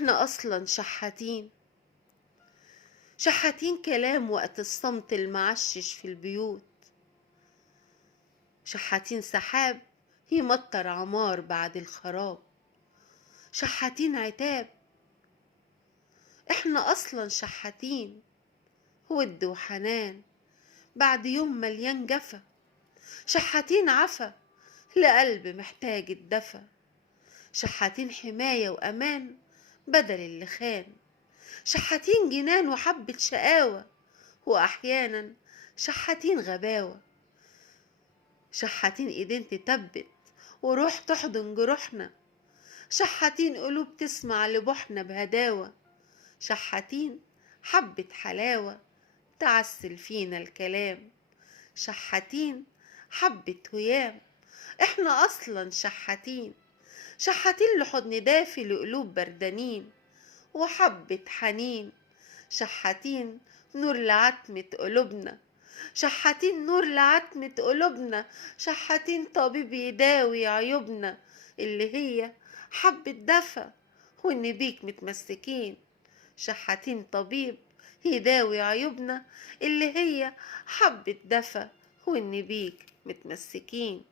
احنا اصلا شحاتين. شحاتين كلام وقت الصمت المعشش في البيوت. شحاتين سحاب يمطر عمار بعد الخراب. شحاتين عتاب. احنا اصلا شحاتين، ود وحنان بعد يوم مليان جفا. شحاتين عفا لقلب محتاج الدفا. شحاتين حماية وأمان بدل اللي خان. شحاتين جنان وحبة شقاوة، وأحيانا شحاتين غباوة. شحاتين ايدين تتبت وروح تحضن جروحنا. شحاتين قلوب تسمع لبوحنا بهداوة. شحاتين حبة حلاوة تعسل فينا الكلام. شحاتين حبة هيام. احنا اصلا شحاتين. شحاتين لحضن دافي لقلوب بردانين وحبة حنين. شحاتين نور لعتمة قلوبنا. شحاتين نور لعتمة قلوبنا. شحاتين طبيب يداوي عيوبنا اللي هي حبة دفا وإن بيك متمسكين. شحاتين طبيب يداوي عيوبنا اللي هي حبة دفا وإن بيك متمسكين.